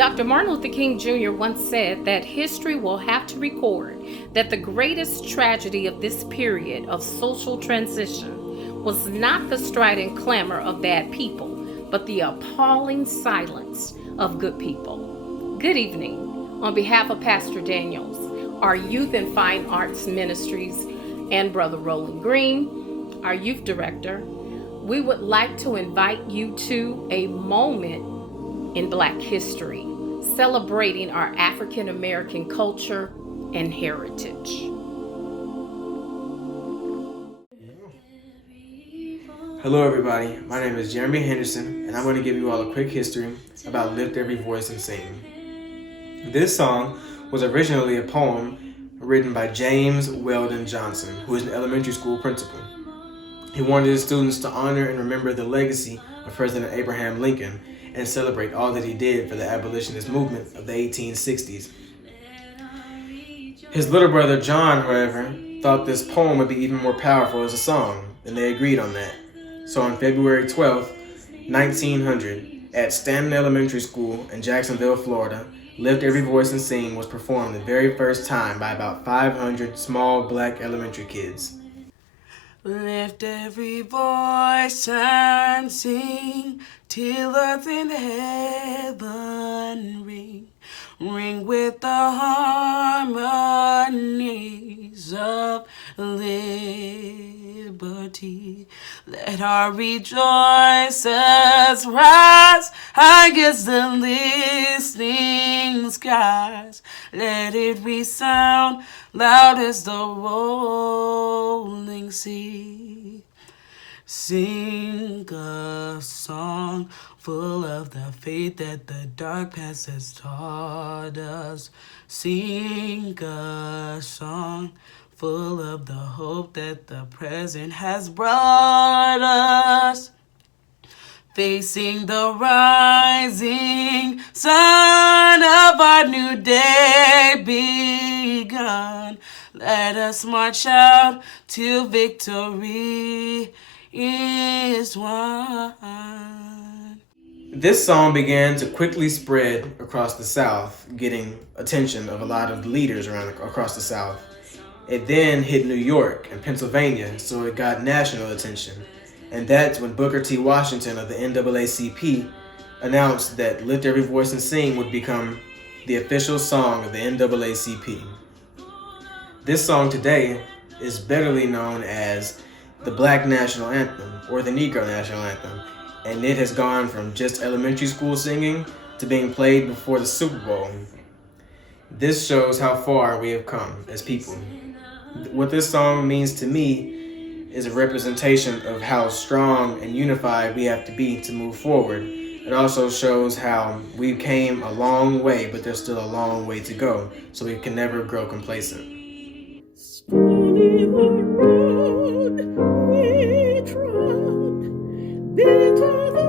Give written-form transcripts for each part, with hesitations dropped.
Dr. Martin Luther King Jr. once said that history will have to record that the greatest tragedy of this period of social transition was not the strident clamor of bad people, but the appalling silence of good people. Good evening. On behalf of Pastor Daniels, our Youth and Fine Arts Ministries, and Brother Roland Green, our youth director, we would like to invite you to a moment in Black history, celebrating our African American culture and heritage. Hello everybody, my name is Jeremy Henderson, and I'm going to give you all a quick history about Lift Every Voice and Sing. This song was originally a poem written by James Weldon Johnson, who is an elementary school principal. He wanted his students to honor and remember the legacy of President Abraham Lincoln and celebrate all that he did for the abolitionist movement of the 1860s. His little brother John, however, thought this poem would be even more powerful as a song, and they agreed on that. So on February 12th, 1900, at Stanton Elementary School in Jacksonville, Florida, Lift Every Voice and Sing was performed the very first time by about 500 small Black elementary kids. Lift every voice and sing till earth and heaven ring. Ring with the harmonies of liberty. Let our rejoices rise high against the listening skies. Let it resound loud as the rolling sea. Sing a song full of the faith that the dark past has taught us. Sing a song full of the hope that the present has brought us. Facing the rising sun of our new day begun. Let us march out till victory is won. This song began to quickly spread across the South, getting attention of a lot of leaders across the South. It then hit New York and Pennsylvania, so it got national attention. And that's when Booker T. Washington of the NAACP announced that Lift Every Voice and Sing would become the official song of the NAACP. This song today is betterly known as the Black National Anthem or the Negro National Anthem, and it has gone from just elementary school singing to being played before the Super Bowl. This shows how far we have come as people. What this song means to me is a representation of how strong and unified we have to be to move forward. It also shows how we came a long way, but there's still a long way to go, so we can never grow complacent. Stony the road we trod, bitter the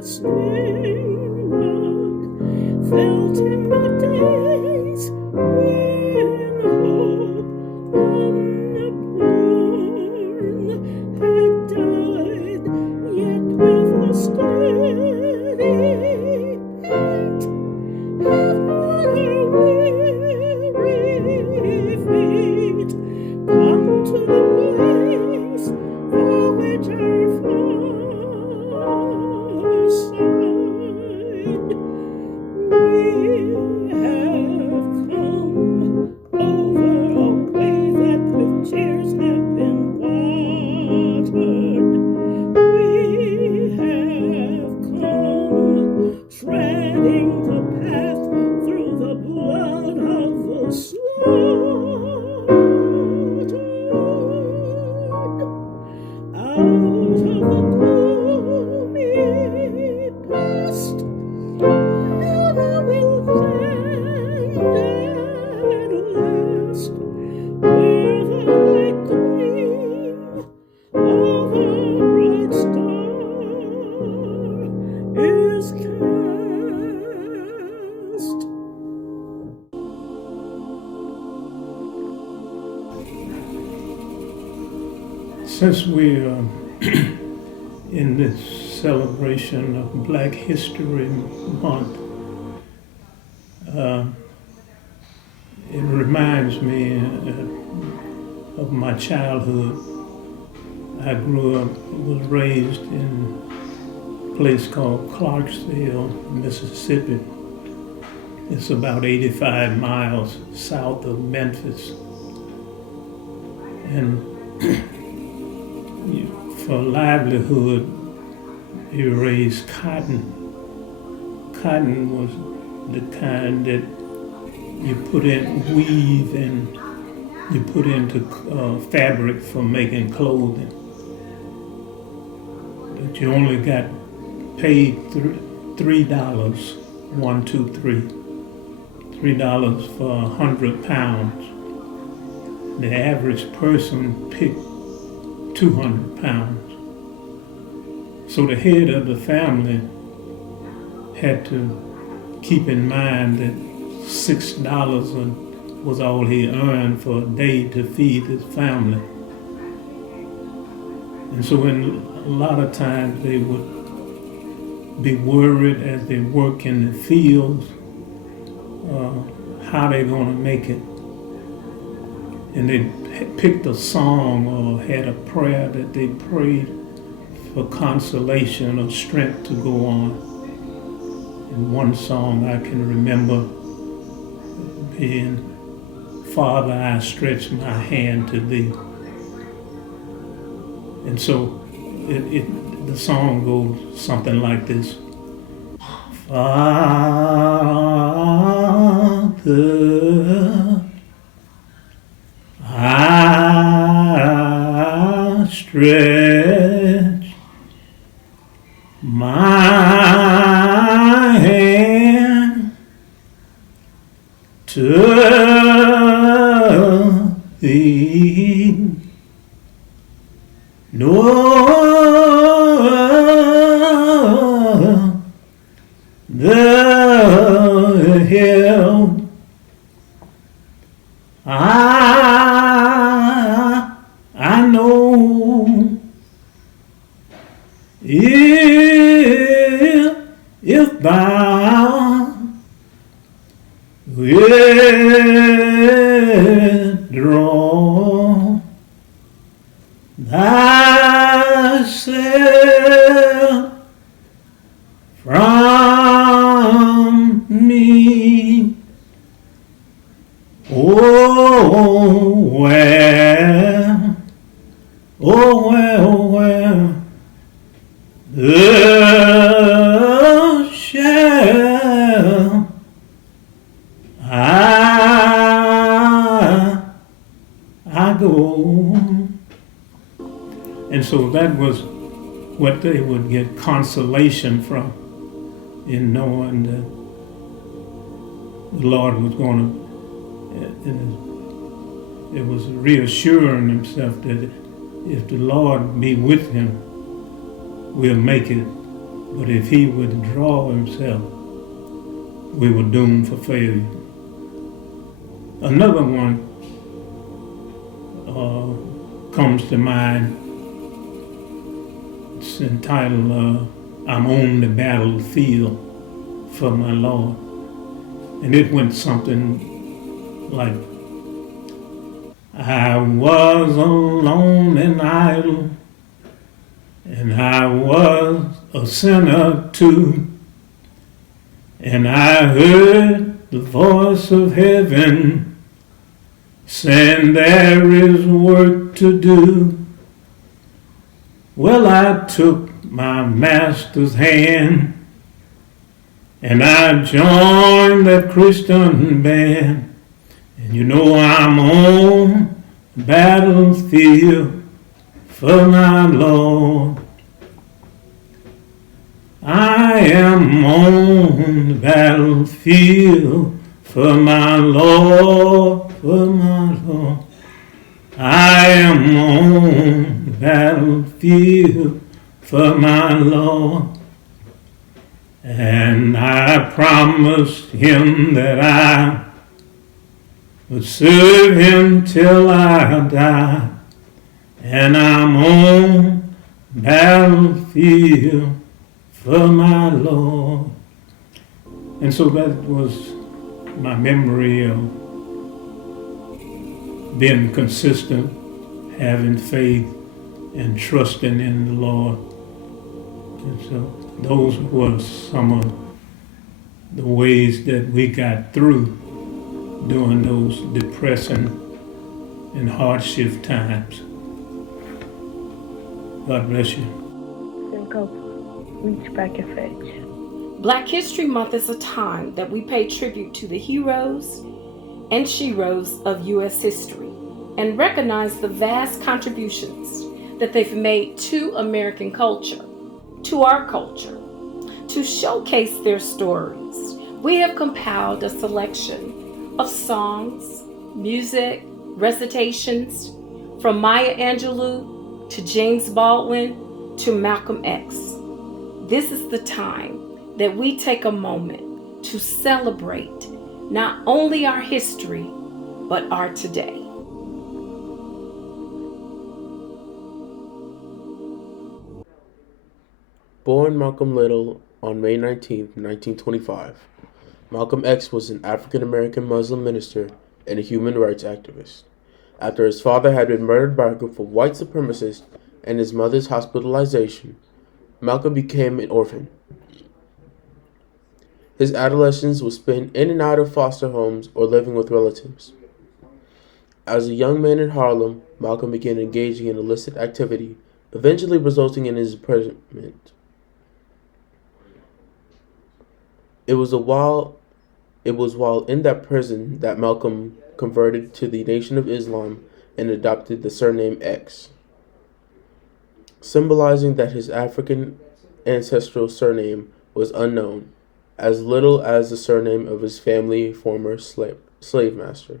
testing rod, felt in the days when hope unborn had died, yet with a steady hand have not our weary feet come to the place for which our fathers sighed. We have come over a way that with tears have been watered. We have come treading the path through the blood of the slaughtered. Out of the gloomy past, never will stand at last, where the light gleam of a bright star is cast. Since we are in this celebration of Black History Month, It reminds me of my childhood. I was raised in a place called Clarksville, Mississippi. It's about 85 miles south of Memphis. And for livelihood, you raised cotton. Cotton was the kind that you put in weave and you put into fabric for making clothing. But you only got paid $3, $3 for 100 pounds. The average person picked 200 pounds. So the head of the family had to keep in mind that $6 was all he earned for a day to feed his family. And so a lot of times they would be worried as they work in the fields, how they're going to make it. And they picked a song or had a prayer that they prayed for consolation or strength to go on. And one song I can remember being, Father, I stretch my hand to thee. And so the song goes something like this. Father, I stretch my hand to thee. No the help I know if thou withdraw thyself from me, where shall I go? And so that was what they would get consolation from, in knowing that the Lord was going to, it was reassuring himself that if the Lord be with him, we'll make it. But if he withdraw himself, we were doomed for failure. Another one comes to mind. It's entitled, I'm on the battlefield for my Lord. And it went something like, I was alone and idle, and I was a sinner too, and I heard the voice of heaven saying there is work to do. Well, I took my master's hand and I joined that Christian band. And you know I'm on the battlefield for my Lord. I am on the battlefield for my Lord, for my Lord. I am on the battlefield for my Lord. And I promised him that I would serve him till I die. And I'm on the battlefield for my Lord. And so that was my memory of being consistent, having faith, and trusting in the Lord. And so those were some of the ways that we got through during those depressing and hardship times. God bless you. Reach back and fetch. Black History Month is a time that we pay tribute to the heroes and sheroes of U.S. history and recognize the vast contributions that they've made to American culture, to our culture. To showcase their stories, we have compiled a selection of songs, music, recitations from Maya Angelou to James Baldwin to Malcolm X. This is the time that we take a moment to celebrate not only our history, but our today. Born Malcolm Little on May 19, 1925, Malcolm X was an African-American Muslim minister and a human rights activist. After his father had been murdered by a group of white supremacists and his mother's hospitalization, Malcolm became an orphan. His adolescence was spent in and out of foster homes or living with relatives. As a young man in Harlem, Malcolm began engaging in illicit activity, eventually resulting in his imprisonment. It was while in that prison that Malcolm converted to the Nation of Islam and adopted the surname X, symbolizing that his African ancestral surname was unknown, as little as the surname of his family former slave master.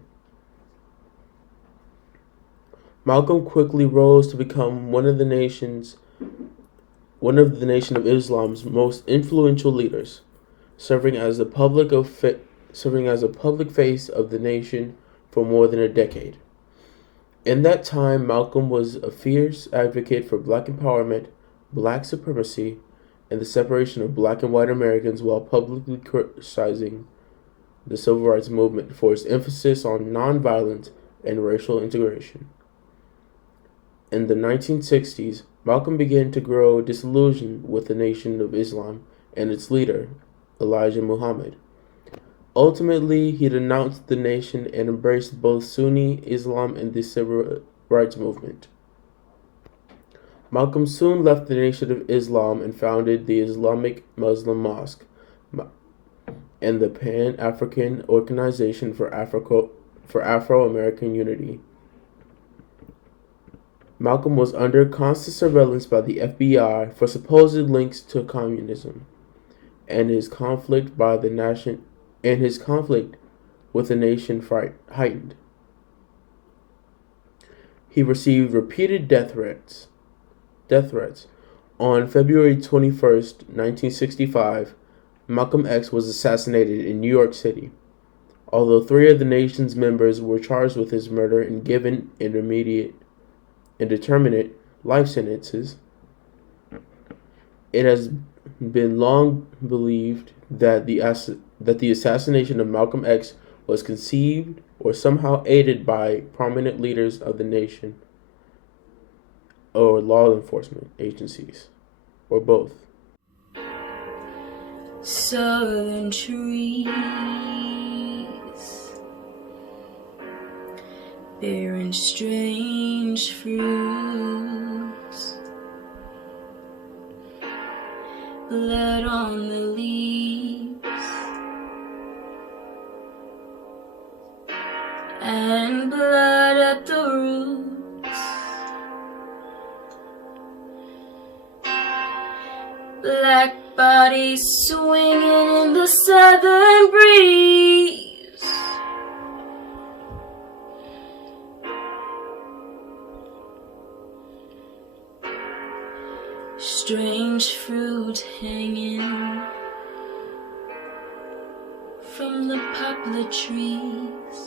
Malcolm quickly rose to become one of the Nation of Islam's most influential leaders, serving as a public face of the nation for more than a decade. In that time, Malcolm was a fierce advocate for black empowerment, black supremacy, and the separation of black and white Americans while publicly criticizing the civil rights movement for its emphasis on nonviolence and racial integration. In the 1960s, Malcolm began to grow disillusioned with the Nation of Islam and its leader, Elijah Muhammad. Ultimately, he denounced the nation and embraced both Sunni Islam and the civil rights movement. Malcolm soon left the Nation of Islam and founded the Islamic Muslim Mosque and the Pan-African Organization for Afro-American Unity. Malcolm was under constant surveillance by the FBI for supposed links to communism, and his conflict with the nation heightened. He received repeated death threats. On February 21st, 1965, Malcolm X was assassinated in New York City. Although 3 of the nation's members were charged with his murder and given indeterminate life sentences, it has been long believed that the assassination of Malcolm X was conceived or somehow aided by prominent leaders of the nation or law enforcement agencies, or both. Southern trees bearing strange fruits, blood on the leaves and blood at the roots. Black bodies swinging in the southern breeze. Strange fruit hanging from the poplar trees.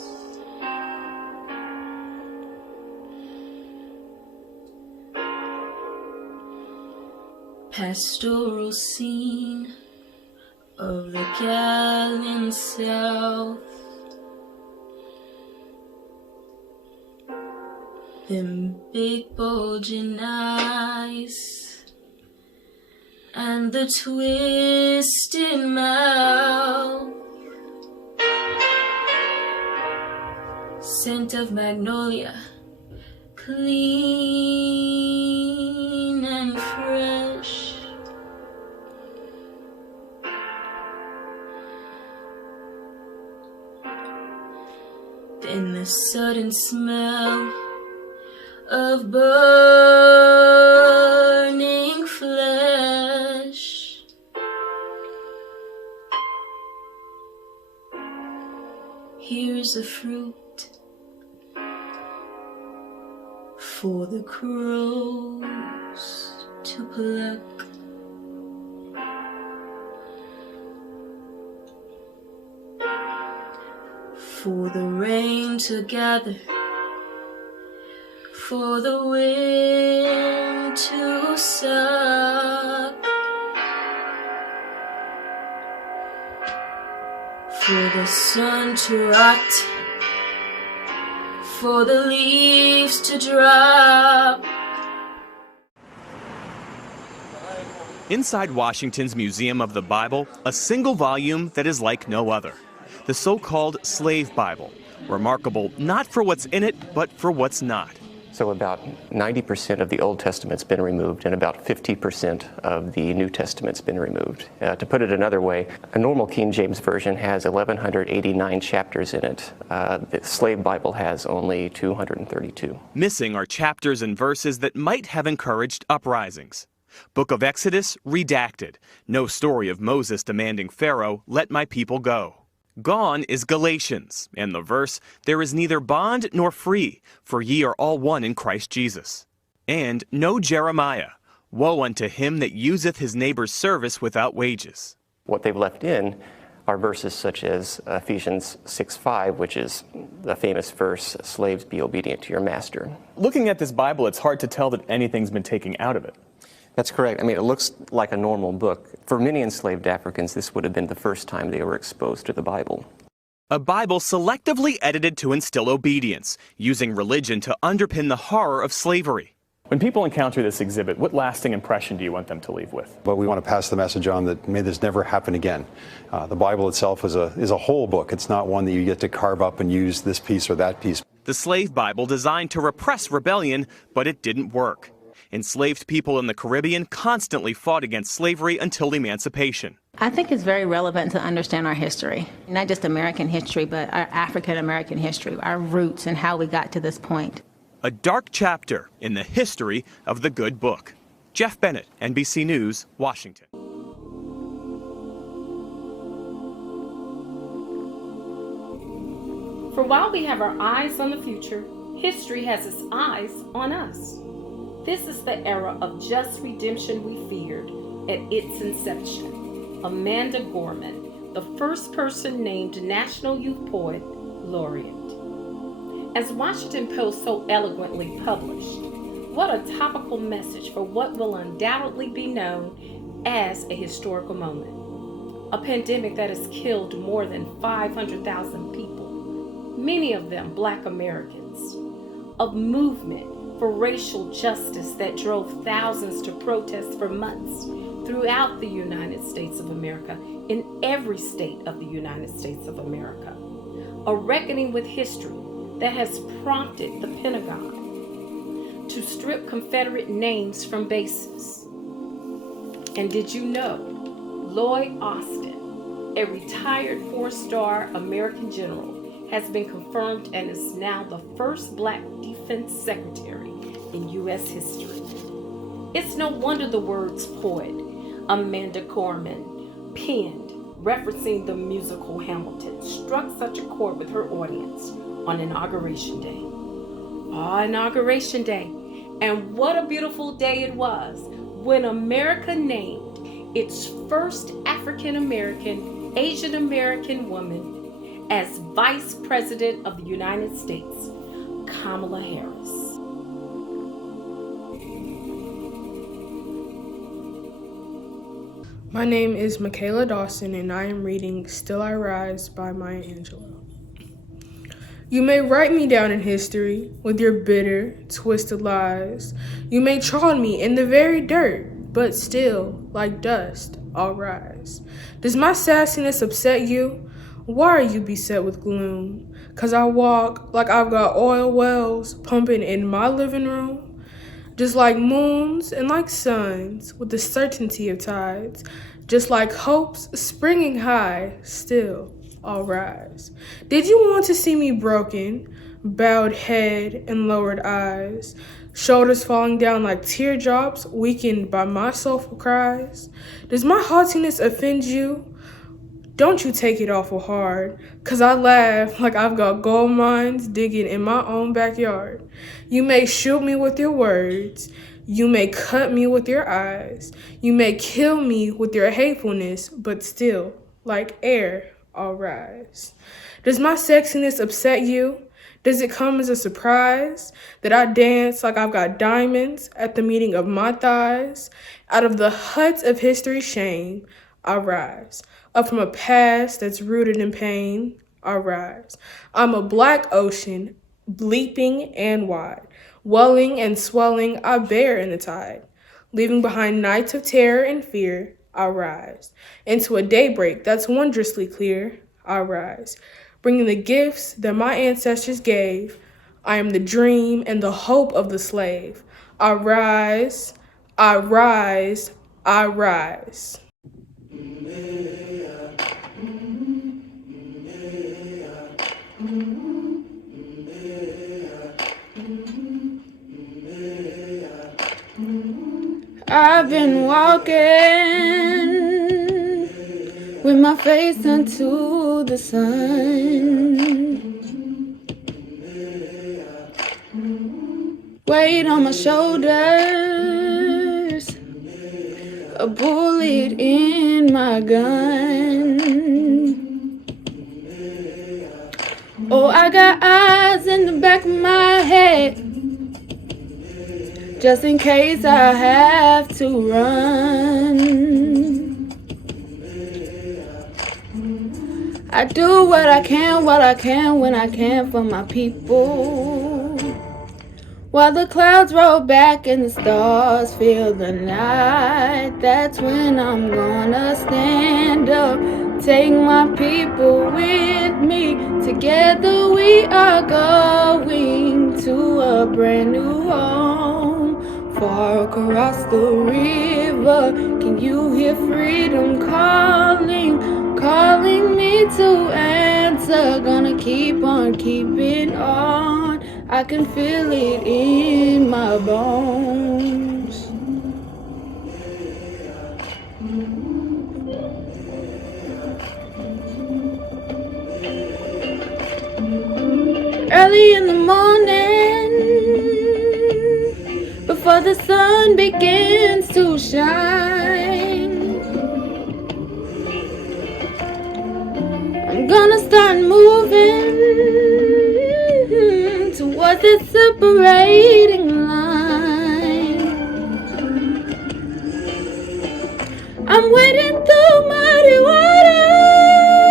Pastoral scene of the gallant South. them big bulging eyes, and the twisted mouth, scent of magnolia, clean and fresh. Then the sudden smell of burning flesh. Here's a fruit for the crows to pluck. For the rain to gather, for the wind to suck, for the sun to rot, for the leaves to drop. Inside Washington's Museum of the Bible, a single volume that is like no other. The so-called Slave Bible, remarkable not for what's in it, but for what's not. So about 90% of the Old Testament's been removed and about 50% of the New Testament's been removed. To put it another way, a normal King James Version has 1,189 chapters in it. The Slave Bible has only 232. Missing are chapters and verses that might have encouraged uprisings. Book of Exodus, redacted. No story of Moses demanding Pharaoh, "Let my people go." Gone is Galatians, and the verse, "There is neither bond nor free, for ye are all one in Christ Jesus." And no Jeremiah, "Woe unto him that useth his neighbor's service without wages." What they've left in are verses such as Ephesians 6:5, which is the famous verse, "Slaves, be obedient to your master." Looking at this Bible, it's hard to tell that anything's been taken out of it. That's correct. I mean, it looks like a normal book. For many enslaved Africans, this would have been the first time they were exposed to the Bible. A Bible selectively edited to instill obedience, using religion to underpin the horror of slavery. When people encounter this exhibit, what lasting impression do you want them to leave with? But we want to pass the message on that may this never happen again. The Bible itself is a whole book. It's not one that you get to carve up and use this piece or that piece. The Slave Bible designed to repress rebellion, but it didn't work. Enslaved people in the Caribbean constantly fought against slavery until emancipation. I think it's very relevant to understand our history, not just American history, but our African American history, our roots and how we got to this point. A dark chapter in the history of the good book. Jeff Bennett, NBC News, Washington. For while we have our eyes on the future, history has its eyes on us. This is the era of just redemption we feared at its inception. Amanda Gorman, the first person named National Youth Poet Laureate. As Washington Post so eloquently published, what a topical message for what will undoubtedly be known as a historical moment. A pandemic that has killed more than 500,000 people, many of them Black Americans. A movement for racial justice that drove thousands to protest for months throughout the United States of America, in every state of the United States of America. A reckoning with history that has prompted the Pentagon to strip Confederate names from bases. And did you know Lloyd Austin, a retired 4-star American general, has been confirmed and is now the first Black defense secretary in U.S. history. It's no wonder the words poet Amanda Gorman penned, referencing the musical Hamilton, struck such a chord with her audience on Inauguration Day. Inauguration Day. And what a beautiful day it was when America named its first African American, Asian American woman as Vice President of the United States, Kamala Harris. My name is Michaela Dawson, and I am reading Still I Rise by Maya Angelou. You may write me down in history with your bitter, twisted lies. You may trod me in the very dirt, but still, like dust, I'll rise. Does my sassiness upset you? Why are you beset with gloom? 'Cause I walk like I've got oil wells pumping in my living room? Just like moons and like suns, with the certainty of tides, just like hopes springing high, still I'll rise. Did you want to see me broken, bowed head and lowered eyes, shoulders falling down like teardrops, weakened by my soulful cries? Does my haughtiness offend you? Don't you take it awful hard, 'cause I laugh like I've got gold mines digging in my own backyard. You may shoot me with your words, you may cut me with your eyes, you may kill me with your hatefulness, but still, like air, I'll rise. Does my sexiness upset you? Does it come as a surprise that I dance like I've got diamonds at the meeting of my thighs? Out of the huts of history's shame, I rise. Up from a past that's rooted in pain, I rise. I'm a black ocean, bleeping and wide. Welling and swelling, I bear in the tide. Leaving behind nights of terror and fear, I rise. Into a daybreak that's wondrously clear, I rise. Bringing the gifts that my ancestors gave, I am the dream and the hope of the slave. I rise, I rise, I rise. I've been walking with my face into the sun. Weight on my shoulders, a bullet in my gun. Oh, I got eyes in the back of my head, just in case I have to run. I do what I can, when I can for my people. While the clouds roll back and the stars fill the night, that's when I'm gonna stand up, take my people with me. Together we are going to a brand new home, far across the river. Can you hear freedom calling, calling me to answer? Gonna keep on keeping on, I can feel it in my bones. Early in the morning, before the sun begins to shine, I'm gonna start moving towards this separating line. I'm wading through muddy waters,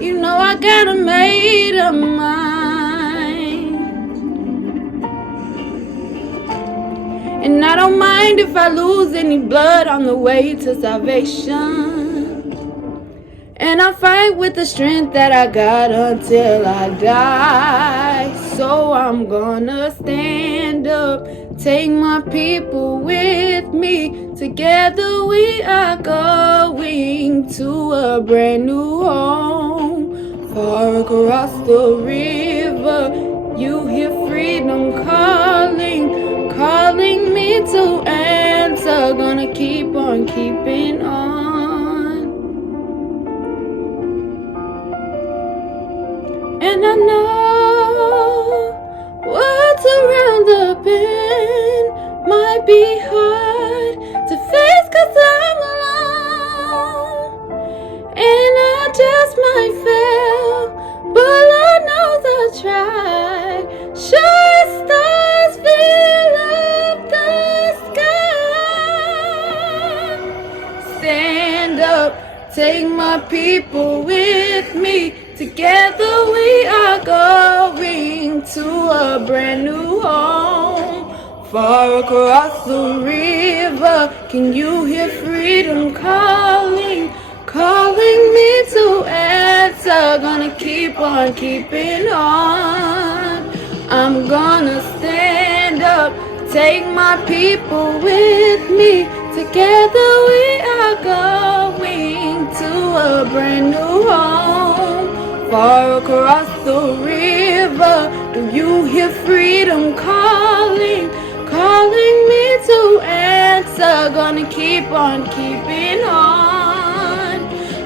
you know I got a made of mine. And I don't mind if I lose any blood on the way to salvation. And I fight with the strength that I got until I die. So I'm gonna stand up, take my people with me. Together we are going to a brand new home, far across the river. You hear freedom calling, calling me to answer. Gonna keep on keeping on. And I know what's around the bend might be hard to face, 'cause I'm alone. And I just might fail, but Lord knows I'll try. Sure as stars fill up the sky. Stand up, take my people with me. Together we are going to a brand new home. Far across the river, can you hear freedom calling? Calling me to answer. Gonna keep on keeping on. I'm gonna stand up, take my people with me. Together we are going to a brand new home. Far across the river, do you hear freedom calling? Calling me to answer. Gonna keep on keeping on.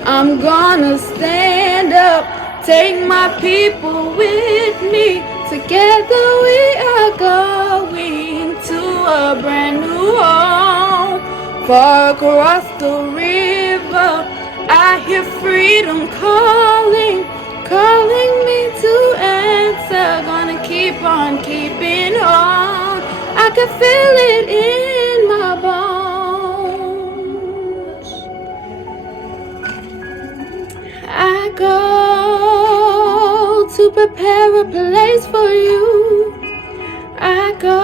I'm gonna stand up, take my people with me. Together we are going to a brand new home. Far across the river, I hear freedom calling, calling me to answer. Gonna keep on keeping on. I can feel it in my bones. I go to prepare a place for you. I go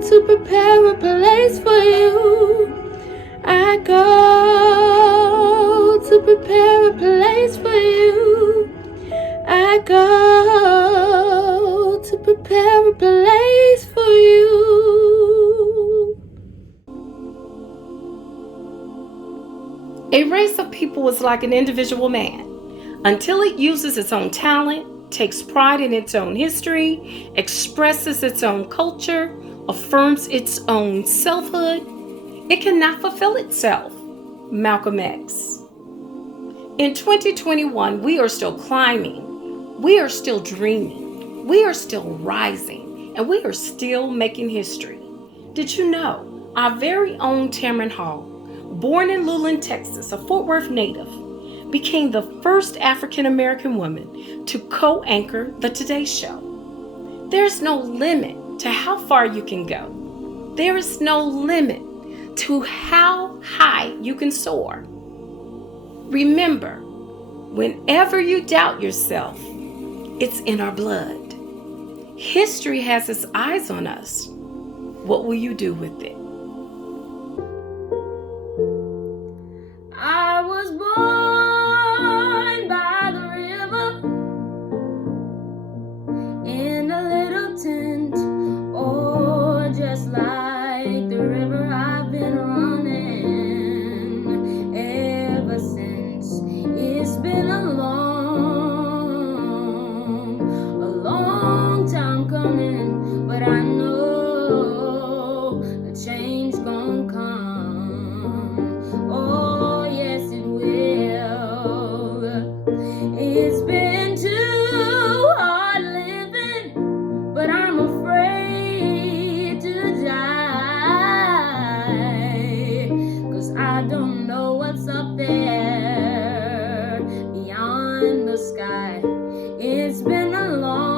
to prepare a place for you. I go to prepare a place for you. I go to prepare a place for you. A race of people is like an individual man. Until it uses its own talent, takes pride in its own history, expresses its own culture, affirms its own selfhood, it cannot fulfill itself. Malcolm X. In 2021, we are still climbing, we are still dreaming, we are still rising, and we are still making history. Did you know our very own Tamron Hall, born in Luling, Texas, a Fort Worth native, became the first African American woman to co-anchor the Today Show? There's no limit to how far you can go. There is no limit to how high you can soar. Remember, whenever you doubt yourself, it's in our blood. History has its eyes on us. What will you do with it? I was born by the river in a little tent, or just like the river I've been running ever since. It's been a long time coming, but I know a change gon' come. Oh yes, it will. It's been too hard living, but I'm afraid to die, 'cause I don't know what's up there beyond the sky. It's been a long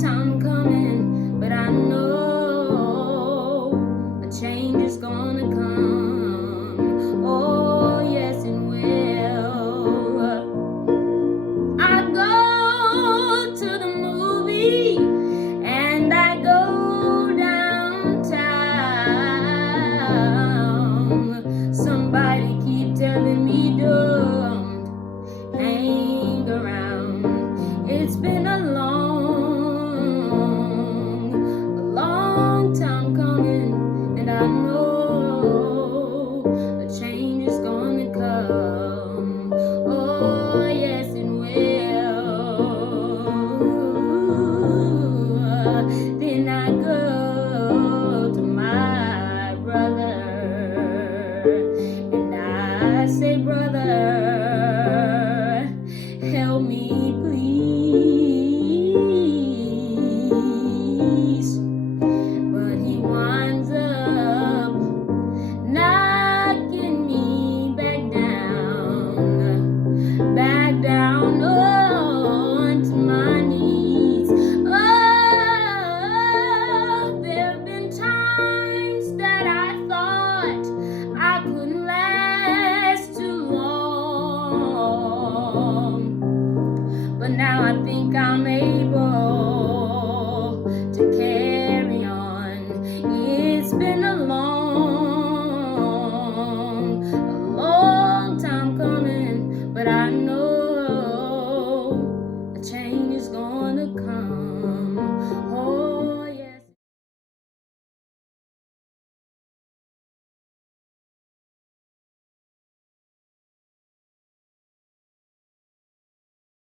time coming, but I know a change is gonna come. Oh yes, it will. I go to the movie and I go downtown. Somebody keep telling me don't hang around. It's been a long time coming, and I know a change is gonna come. Oh yes, it will. Then I go to my brother and I say, brother, help me please. But he winds up knocking me back down onto my knees. Oh, there have been times that I thought I couldn't last 2 been a long